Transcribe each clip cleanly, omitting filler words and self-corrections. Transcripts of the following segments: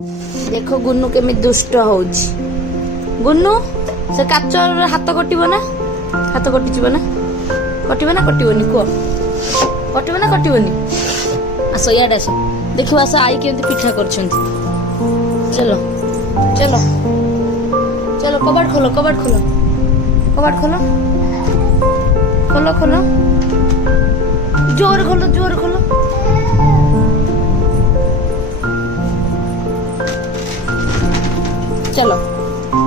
देख गुन्नू केमी दुष्ट होउछि। गुन्नू से काच हाथ कटिब ना, हाथ कटिଯିब ना, कटिब ना कटिबनी कह, कटिब ना कटिबनी। आस इयाडे आस, देख आस आई केमती पिठा करछन्ती। चलो चलो चलो कबाड़ खोलो, कबाड़ खोलो, कबाड़ खोलो, खोलो खोलो, जोर खोलो, जोर खोलो। चलो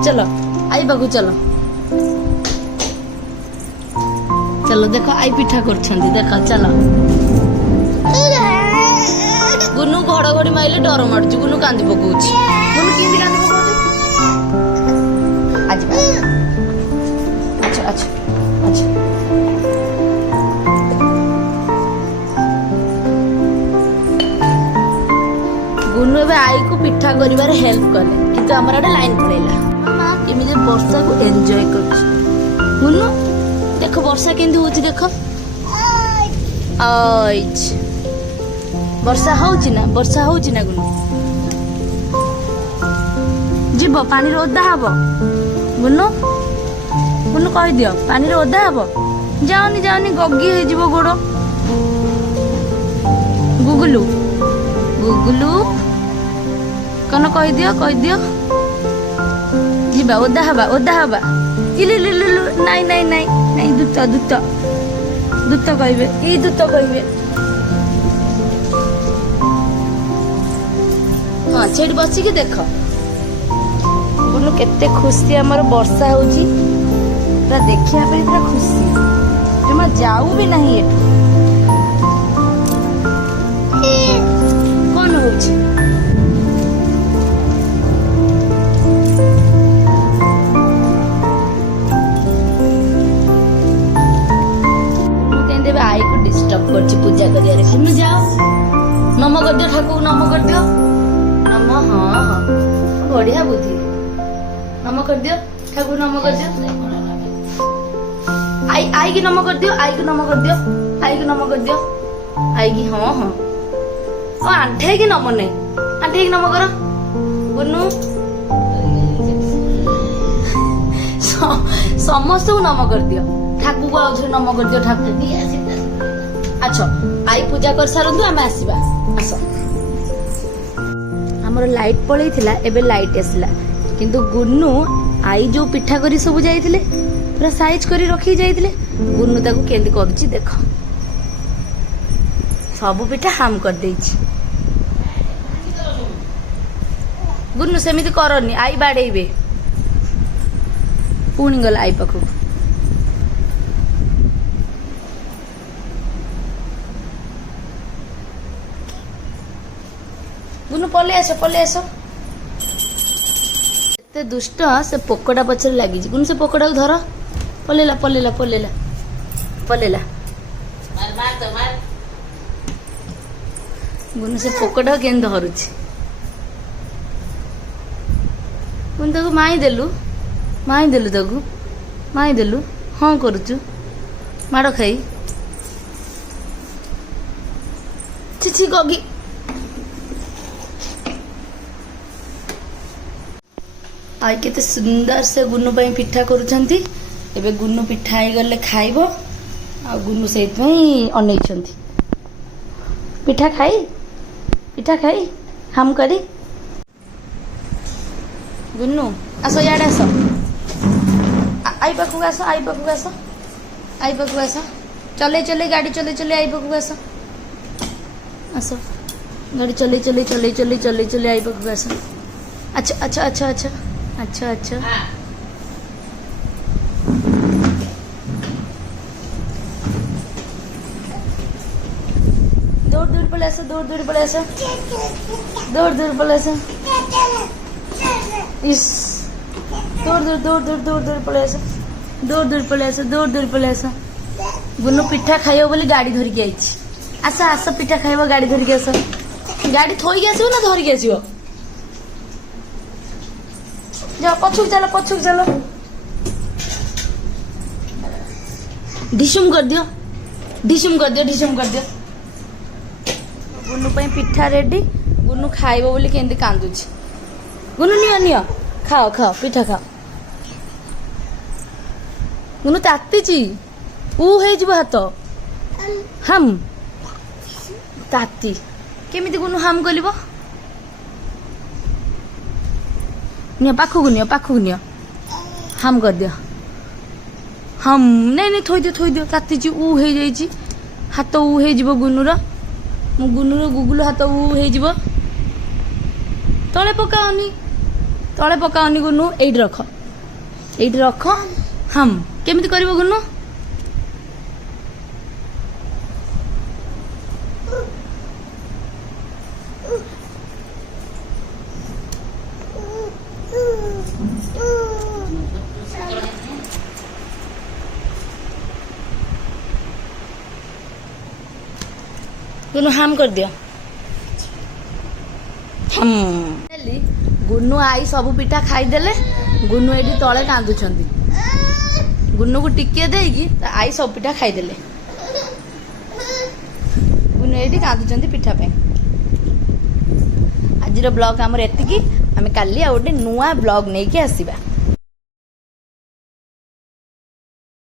चलो आई बाबू चलो चलो, देख आई पिठा करछन्ती, देख चलो। गुन्नू घड़घड़ी माइले डर मारुଛି, गुन्नू कांदी पकाउछि। गुन्नू केमती कांदी पकाउछि आज? अच्छा अच्छा अच्छा, गुन्नू एबे आई को पिठा करिबारे हेल्प कले, किंतु हमर आडे लाइन पळेला। मामा केमिदे वर्षा को एन्जॉय करछि। गुन्नू देखो वर्षा केंदी होछि, देखो आइच वर्षा होउछि ना, वर्षा होउछि ना। गुन्नू जीव पानी रे ओदा हबो। गुन्नू गुन्नू कहि दियो पानी रे ओदा हबो। जाओनी जाओनी गग्गी हे जीवो गोड़ो। गुगुलू गुगुलू कौन कह दियो, कह दियो जीवा ओदा हवा, ओदा हवा। इलु लु नाई नाई नाई नाई, दूत दूत दूत कहबे, ई दूत कहबे। हाँ सेठ बसिकी देख गुन्नू केते खुशी, हमर वर्षा होउची पूरा देखिया पे पूरा खुशी, जमा जाऊ भी नहीं एठू। कौन होउची आई को डिस्टर्ब करछि पूजा करिया रे। तुम जाओ नम कर दियो, ठाकुर नम कर दियो, नम। हाँ हाँ बढ़िया बुद्धि, नम कर दियो ठाकुर, नम कर दियो। आई आई की नम कर दियो, आई की नम कर दियो, आई की नम कर दियो, आई की। हाँ हाँ ओ आंठे की नम नहीं, आंठे की नम करो गुन्नू। समस्त को नम कर दियो, ठाकुर को आउथरे नम कर दियो, ठाकुर। अच्छा आई पूजा कर सारंतु आमे आसीबा। आस हमर लाइट पळै थिला, एबे लाइट आसला, किंतु गुन्नू आई जो पिठा करी सब जाइथिले पूरा साइज करी रखी जाइथिले। गुन्नू ताको केंदी करूची देख, सब पिठा हम कर देछि। गुन्नू सेमिति करनी, आई बाडेइबे। पुणी गला आई पाखु। गुन्नू पले आसो, पले आसो। एते दुष्ट से पोकड़ा पछरे लागी। गुन्नू से पोकड़ा को धर, पलेला पलेला पलेला पलेला। मार मार तो मार। गुन्नू से पोकड़ा केन धरुछि। गुन्नू ताको माई देलु, माई देलु ताको, माई देलु। हाँ करूचु माड़ खाई। छिछि गगी। आई केते सुंदर से गुन्नू पई पिठा करूछंती। एबे गुन्नू पिठा आइ गले खाइबो, आ गुन्नू सेत पई अनेइछंती। पिठा खाई, पिठा खाई हम करी। गुन्नू आसो याडे आसो, आई पाखु आसो, आई पाखु आसो, आई पाखु आसो। चले चले गाड़ी चले चले आई पाखु आसो, आसो गाड़ी चले चले चले चले चले चले आई पाखु आसो। अच्छा अच्छा अच्छा अच्छा अच्छा अच्छा। दूर दूर पले ऐसा, दूर दूर पले ऐसा, दूर दूर पले ऐसा, इस दूर दूर दूर दूर दूर दूर पले ऐसा, दूर दूर पले ऐसा, दूर दूर पले ऐसा। गुन्नू पिठा खाइयो बोली गाड़ी धरि के आइछि। आसा आसा पिठा खाइबो, गाड़ी धरि के आसा। गाड़ी थोई के आसीबो ना धरि के आसीबो? जाओ पछुक चलो, पछुक चलो। ढिसुम कर दियो, ढिसुम कर दियो, ढिसुम कर दियो। गुन्नू पई पिठा रेडी। गुन्नू खाइबो बोली केंदी कांदुछि। ଗୁନୁ ନିଅ ନିଅ ଖାଅ ଖାଅ ପିଠା ଖାଅ। ଗୁନୁ ତାତିଛି ହେଇଯିବ ହାତ। ହାମ୍ ତାତି କେମିତି ଗୁନୁ ହାମ୍ କରିବ? ନିଅ ପାଖକୁ ନିଅ ହାମ୍ କରିଦିଅ। ହାମ୍ ନାଇଁ ଥୋଇଦିଅ ତାତିଛି ହେଇଯାଇଛି ହାତ ହେଇଯିବ ଗୁନୁର। ମୁଁ ଗୁନୁର ଗୁଗୁଲ ହାତ ହେଇଯିବ। ତଳେ ପକାଅନି ଗୁନୁ, ଏଇଠି ରଖ। ହାମ୍ କେମିତି କରିବ ଗୁନୁ? ଗୁନୁ ହାମ୍ କରିଦିଅ। ଗୁନୁ ଆଈ ସବୁ ପିଠା ଖାଇଦେଲେ। ଗୁନୁ ଏଠି ତଳେ କାନ୍ଦୁଛନ୍ତି। ଗୁନୁକୁ ଟିକିଏ ଦେଇକି ଆଈ ସବୁ ପିଠା ଖାଇଦେଲେ। ଗୁନୁ ଏଇଠି କାନ୍ଦୁଛନ୍ତି ପିଠା ପାଇଁ। ଆଜିର ବ୍ଲଗ ଆମର ଏତିକି। ଆମେ କାଲି ଆଉ ଗୋଟେ ନୂଆ ବ୍ଲଗ ନେଇକି ଆସିବା।